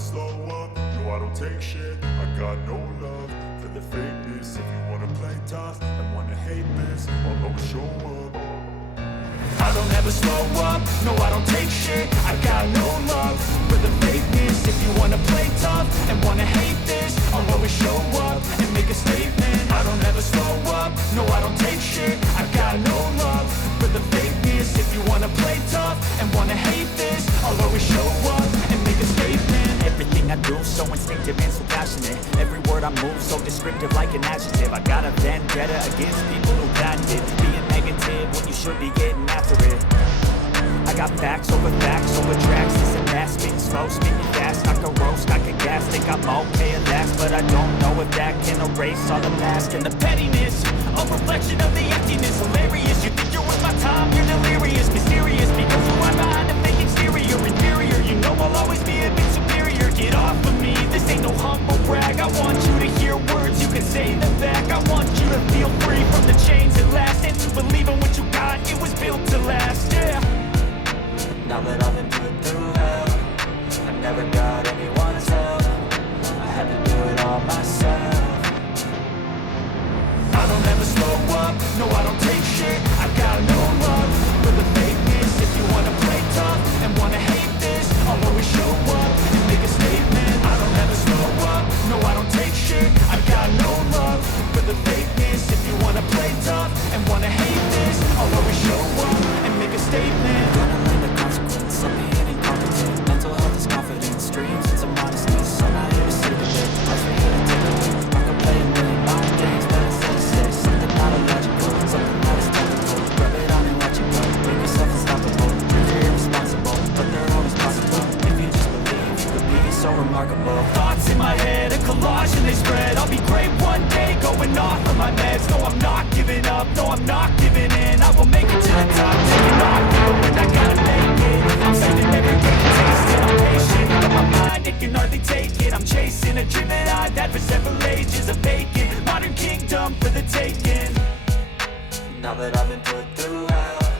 slow up, no I don't take shit. I got no love for the fakeness. If you wanna play tough and wanna hate this, I'll always show up. I don't ever slow up, no I don't take shit. I got no love for the fakeness. If you wanna play tough and wanna hate this, I'll always show up and make a statement. I don't ever slow up, no I don't take shit. I got no love for the fakeness. If you wanna play tough and wanna hate this, I'll always show up and make a statement. Everything I do so instinctive and so passionate. Every word I move so descriptive like an adjective. I got a vendetta against people who patented being negative when you should be getting after it. I got facts over tracks. This and that, spitting slow, spitting fast. I can roast, I can gas. Think I'm okay at last, but I don't know if that can erase all the mask and the pettiness. A reflection of the emptiness. Hilarious, you think you're worth my time. You're delirious, mysterious, because who I'm behind a fake exterior. Inferior, you know I'll always be a bit superior. Get off of me, this ain't no humble brag. I want you to hear words, you can say them back. I want you to feel free from the chains at last, and to believe in what you got, it was built to last, yeah. Now that I've been put through hell, I never got anyone's help. I had to do it all myself. I don't ever slow up, no I don't take shit. I got no love for the fakeness. If you wanna play tough and wanna hate this, I'll always show up and make a statement. I don't ever slow up, no I don't take shit. I got no love for the fakeness. If you wanna play tough and wanna hate this, I'll always show up and make a statement. Gonna learn the consequence of being incompetent. Mental health is confidence, dreams and some modestness. I'm not here to see the bit, that's for you to take a look. I could play a million mind games, but instead of say something not illogical, something that is technical. Rub it on and let you go. Make yourself unstoppable. You're irresponsible, but they're always possible. If you just believe, you could be so remarkable. Thoughts in my head, a collage and they spread. I'll be great one day, going off of my meds. No, I'm not giving up, no, I'm not giving in. I will make it to the top, taking off, when I gotta make it. I'm saving every day to taste it. I'm patient, but my mind, it can hardly take it. I'm chasing a dream that I've had for several ages. A vacant, modern kingdom for the taking. Now that I've been put through hell,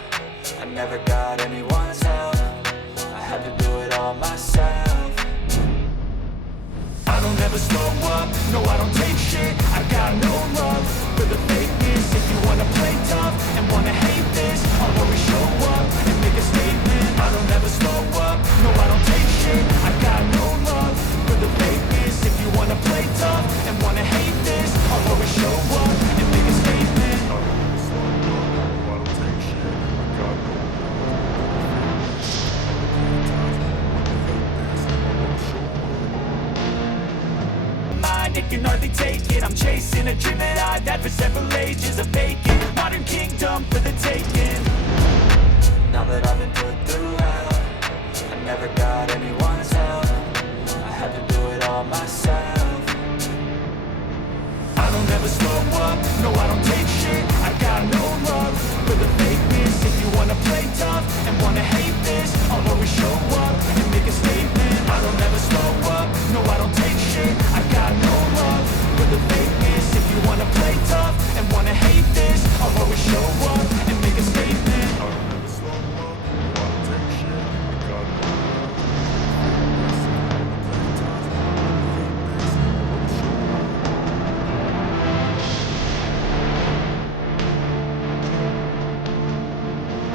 I never got anyone's help. I had to do it all myself. I don't ever slow up, no I don't take shit. I got no love for the fakeness. If you wanna play tough and wanna hate this, I'll always show up and make a statement. I don't ever slow up, no I don't take shit. I got no love for the fakeness. If you wanna play tough and wanna hate this, I'll always show up and make a statement. I don't ever slow up, no I don't take shit. I got no love It can hardly take it. I'm chasing a dream that I've had for several ages. A vacant, modern kingdom for the taking. Now that I've been put through hell, I never got anyone